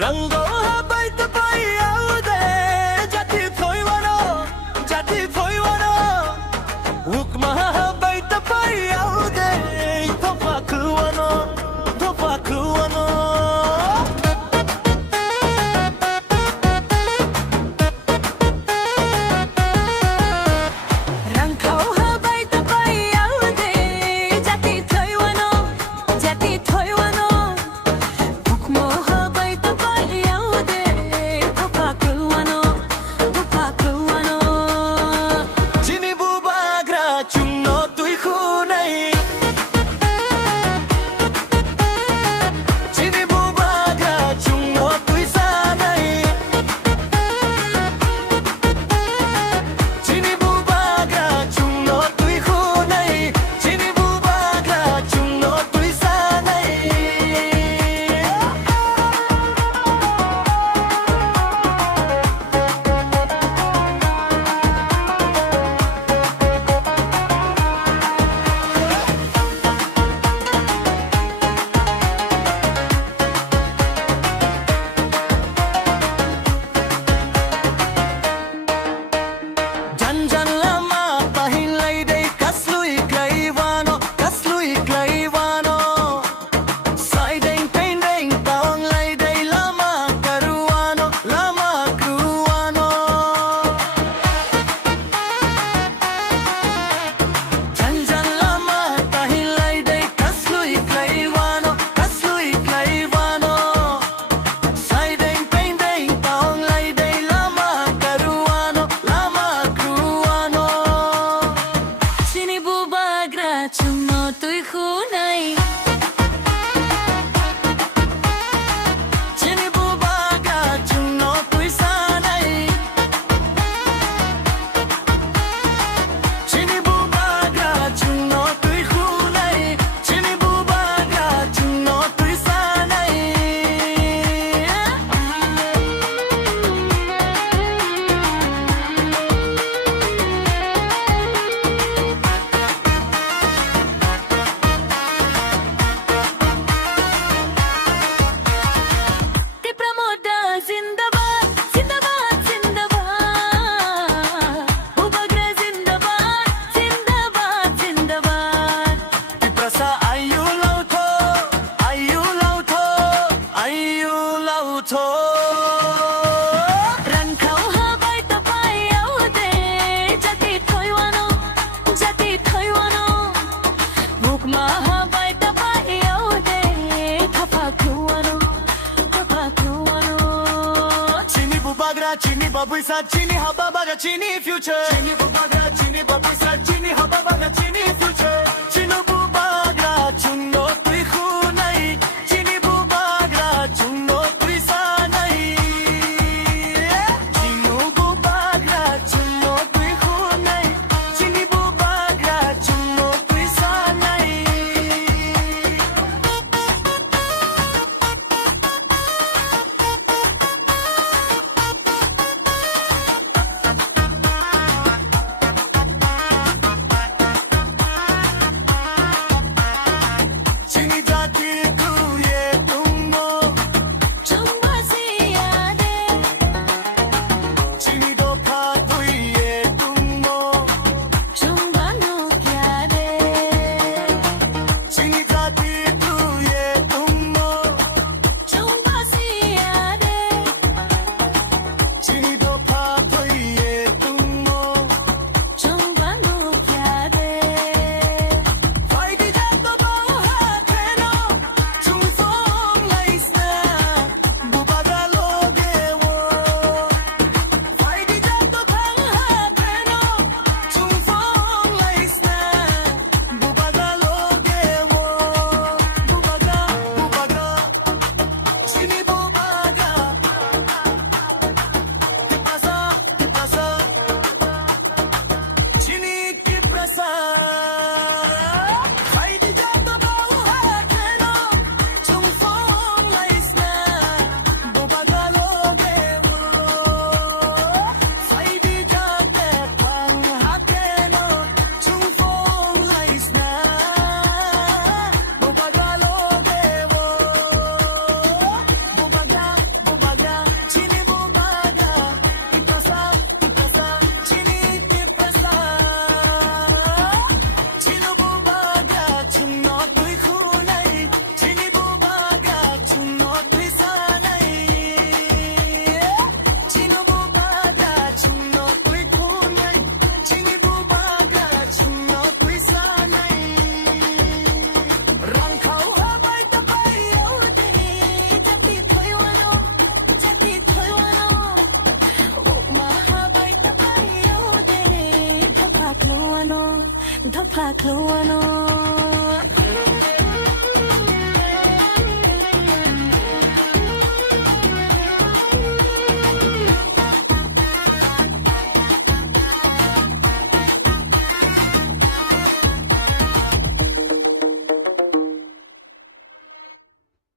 Rango habay tapay aude jati thoiwano ukma habay tapay aude thopa kuwano Rangkau habay tapay aude jati thoiwano ukmo habay tapay aude thopa kuwano chini bubagra chungno tui khunai chini bubagra chungno tui sanai chini bubagra chungno tui khunai chini bubagra chungno tui sanai Jan jan lama tahin lai dei kaslui klaivano sai deng pain deng taong lai dei lama kruano Jan jan lama tahin lai dei kaslui klaivano sai deng pain deng taong lai dei lama kruano chini bubagra chungno tui khunai chini bubagra chungno tui sanai chini bubagra chungno tui khunai chini bubagra chungno tui sanai te pramoda zindabad bubagra zindabad Tiprasa ayu lauto Rangkau habay tapay aude jati thoiwano ukma habay tapay aude thopa kuwano chini bubagra chini babuisa chini hababaga chini future chini bubagra chini babuisa chini hababaga chini future chini bubagra chungno tui khunai chini bubagra chungno tui sanai chini bubagra chungno tui khunai chini bubagra chungno tui sanai พลาดคลวน